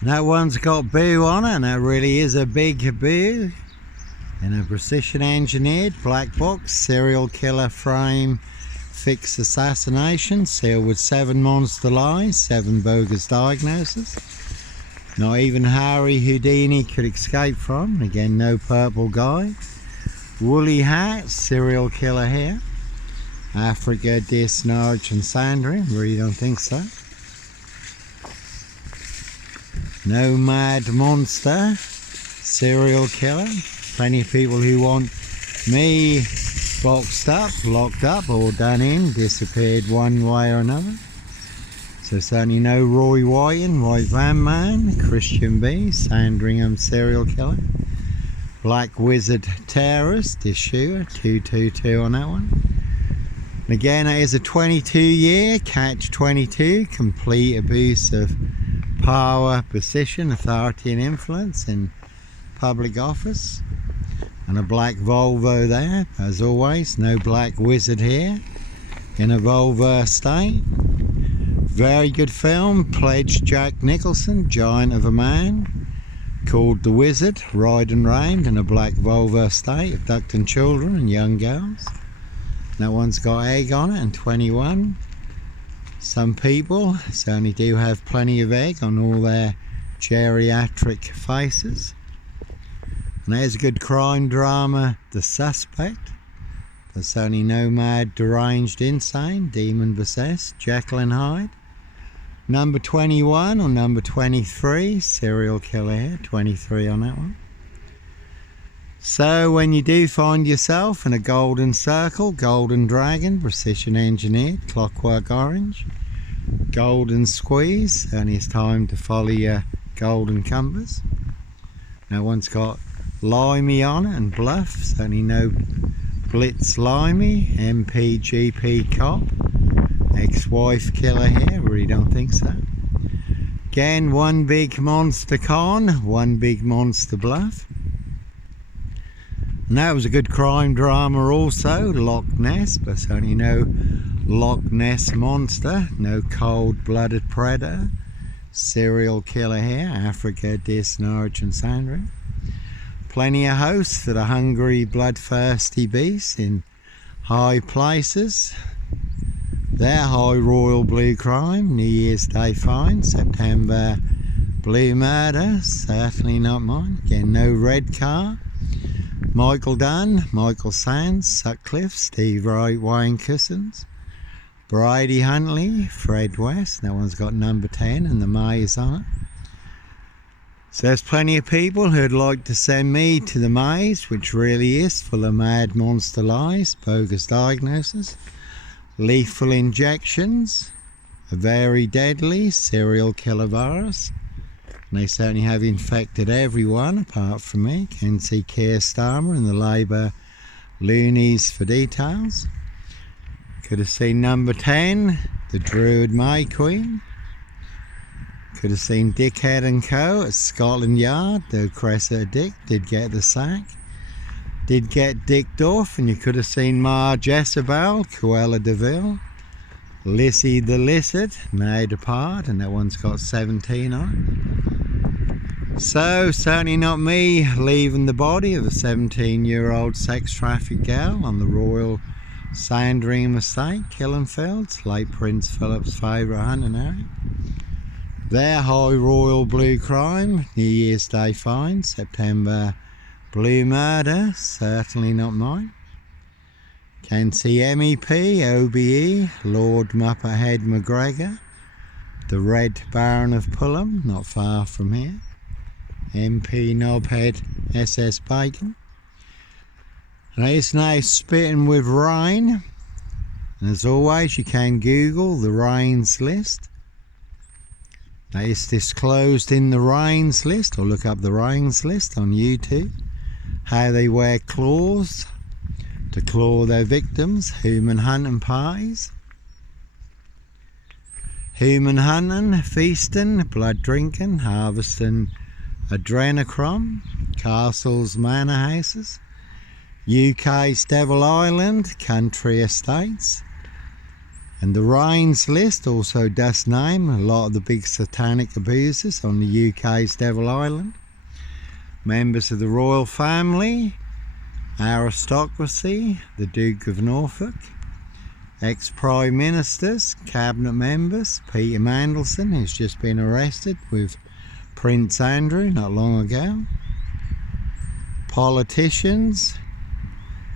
And that one's got boo on it, and that really is a big boo. In a precision engineered black box, serial killer frame, fixed assassination, sealed with 7 monster lies, 7 bogus diagnoses. Not even Harry Houdini could escape from. Again, no purple guy. Woolly hat, serial killer here. Africa, Dis, Norwich and Sandringham. Really don't think so. No mad monster, serial killer. Plenty of people who want me boxed up, locked up or done in, disappeared one way or another. So certainly no Roy Whiten, White Van Man, Christian B, Sandringham serial killer. Black Wizard terrorist, issue 222 on that one. And again, that is a 22-year catch 22, complete abuse of power, position, authority and influence in public office. And a black Volvo there, as always. No black wizard here in a Volvo state. Very good film, pledged Jack Nicholson, giant of a man, called The Wizard, ride and reigned in a black Volvo state, abducting children and young girls. That one's got egg on it and 21. Some people certainly do have plenty of egg on all their geriatric faces. And there's a good crime drama, The Suspect. There's only no mad, deranged, insane, demon possessed, Jekyll and Hyde. Number 21 or number 23, serial killer here, 23 on that one. So when you do find yourself in a golden circle, golden dragon, precision engineered, clockwork orange, golden squeeze, and it's time to follow your golden compass. That one's got Limey on it and Bluff, certainly no Blitz Limey, MP GP cop, ex-wife killer here, really don't think so. Again, one big monster con, one big monster bluff. And that was a good crime drama also, Loch Ness, but certainly no Loch Ness monster, no cold-blooded predator, serial killer here, Africa, Dis, Norwich and Sandringham. Plenty of hosts for the hungry, bloodthirsty beasts in high places. Their high royal blue crime, New Year's Day fine, September blue murder, certainly not mine. Again, no red car. Michael Dunn, Michael Sands, Sutcliffe, Steve Wright, Wayne Cousins, Brady Huntley, Fred West. That one's got number 10 and the maze on it. So there's plenty of people who'd like to send me to the maze, which really is full of mad monster lies, bogus diagnosis, lethal injections, a very deadly serial killer virus. And they certainly have infected everyone apart from me. Can see Keir Starmer and the Labour loonies for details. Could have seen number 10, the Druid May Queen. Could have seen Dickhead and Co. at Scotland Yard, though Cressida Dick did get the sack. Did get dicked off, and you could have seen Ma Jezebel, Cruella de Vil, Lissy the Lizard, now depart, and that one's got 17 on it. So, certainly not me leaving the body of a 17-year-old sex trafficked girl on the Royal Sandringham estate, Killenfields, late Prince Philip's favourite hunting area. Their high royal blue crime, New Year's Day fine, September blue murder, certainly not mine. Can see MEP, OBE, Lord Muppethead McGregor, the Red Baron of Pullham, not far from here. MP Knobhead SS Bacon. And it's now spitting with rain. And as always, you can Google the rains list. Now it's disclosed in the rains list, or look up the rains list on YouTube, how they wear claws to claw their victims, human hunting parties. Human hunting, feasting, blood drinking, harvesting adrenochrome, castles, manor houses, UK's Devil Island, country estates, And the Reigns list also does name a lot of the big satanic abusers on the UK's Devil Island. Members of the royal family, aristocracy, the Duke of Norfolk, ex-prime ministers, cabinet members, Peter Mandelson, who's just been arrested with Prince Andrew not long ago, politicians,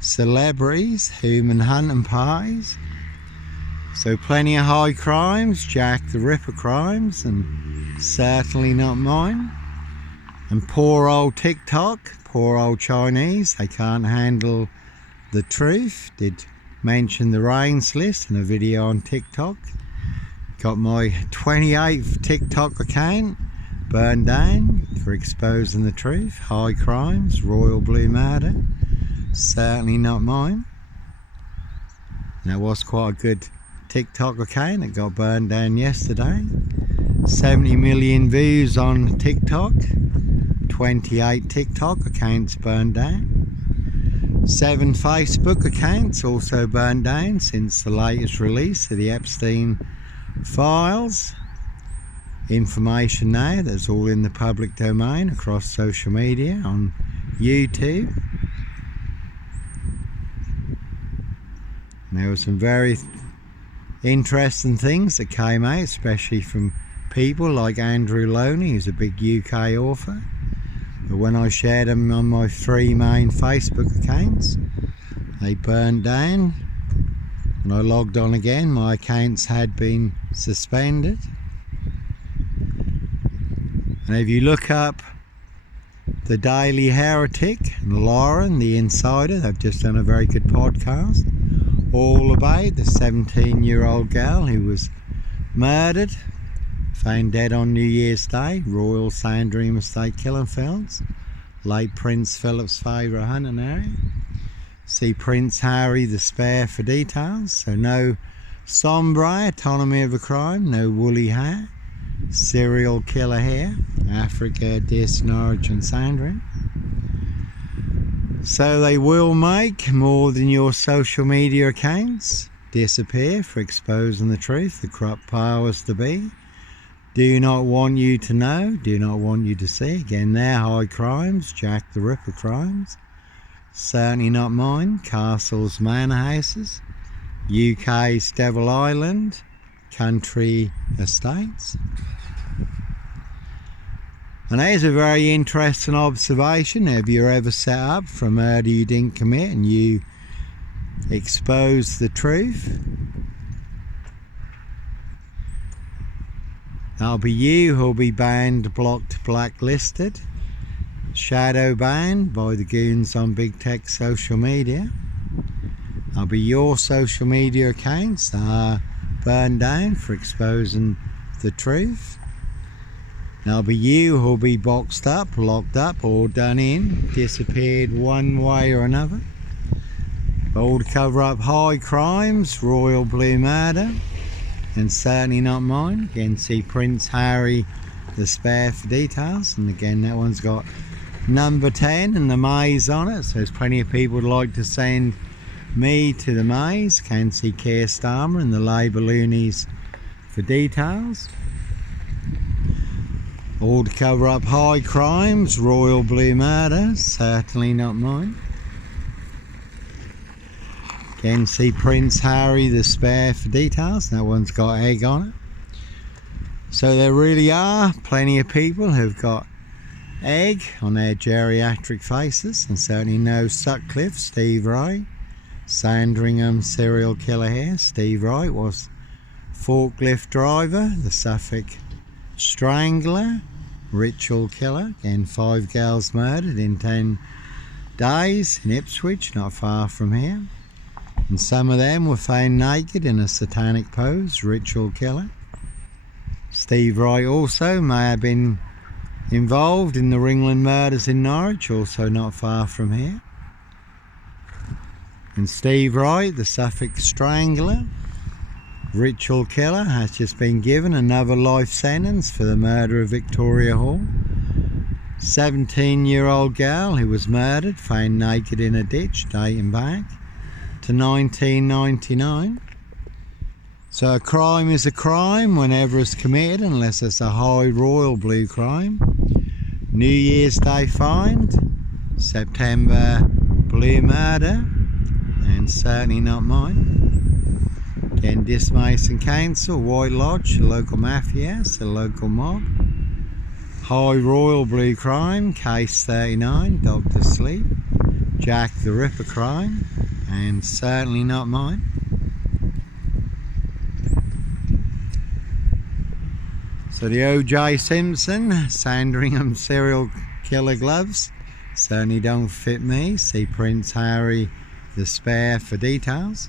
celebrities, human hunting pies. So plenty of high crimes, Jack the Ripper crimes, and certainly not mine. And poor old TikTok, poor old Chinese, they can't handle the truth. Did mention the Reigns list in a video on TikTok. Got my 28th TikTok account burned down for exposing the truth. High crimes, royal blue murder, certainly not mine. And that was quite a good TikTok account that got burned down yesterday. 70 million views on TikTok, 28 TikTok accounts burned down, 7 Facebook accounts also burned down since the latest release of the EPSTEIN files. Information now that's all in the public domain across social media, on YouTube. And there were some very interesting things that came out, especially from people like Andrew Lownie, who's a big UK author. But when I shared them on my 3 main Facebook accounts, they burned down. When I logged on again, my accounts had been suspended. And if you look up the Daily Heretic and Lauren, the Insider, they've just done a very good podcast all about the 17-year-old girl who was murdered, found dead on New Year's Day, Royal Sandringham Estate killing fields, late Prince Philip's favourite hunting area. See Prince Harry the Spare for details. So no sombre autonomy of a crime, no woolly hair, serial killer here, Africa, Dis, Norwich and Sandringham. So they will make more than your social media accounts disappear for exposing the truth, the corrupt powers to be. Do not want you to know, do not want you to see. Again, they're high crimes, Jack the Ripper crimes. Certainly not mine. Castles, manor houses, UK's Devil Island, country estates. And here's a very interesting observation. Have you ever set up for a murder you didn't commit and you expose the truth? That'll be you who'll be banned, blocked, blacklisted, shadow banned by the goons on big tech social media. That'll be your social media accounts that are burned down for exposing the truth. That'll be you who'll be boxed up, locked up, or done in, disappeared one way or another. All to cover up high crimes, royal blue murder, and certainly not mine. Again, see Prince Harry the Spare for details. And again, that one's got number 10 and the maze on it. So there's plenty of people who'd like to send me to the maze. Can see Keir Starmer and the Labour loonies for details. All to cover up high crimes, royal blue murder, certainly not mine. Again, see Prince Harry the Spare for details. That one's got egg on it. So there really are plenty of people who've got egg on their geriatric faces, and certainly no Sutcliffe, Steve Wright, Sandringham serial killer here. Steve Wright was forklift driver, the Suffolk strangler, ritual killer. Again, 5 girls murdered in 10 days in Ipswich, not far from here. And some of them were found naked in a satanic pose, ritual killer. Steve Wright also may have been involved in the Ringland murders in Norwich, also not far from here. And Steve Wright, the Suffolk strangler, ritual killer, has just been given another life sentence for the murder of Victoria Hall. 17-year-old girl who was murdered, found naked in a ditch, dating back to 1999. So a crime is a crime whenever it's committed, unless it's a high royal blue crime. New Year's Day find, September blue murder, and certainly not mine. Again, Dismason Council, White Lodge, local mafia, the local mob. High royal blue crime, case 39, Dr. Sleep. Jack the Ripper crime, and certainly not mine. So the O.J. Simpson Sandringham serial killer gloves certainly don't fit me. See Prince Harry the Spare for details.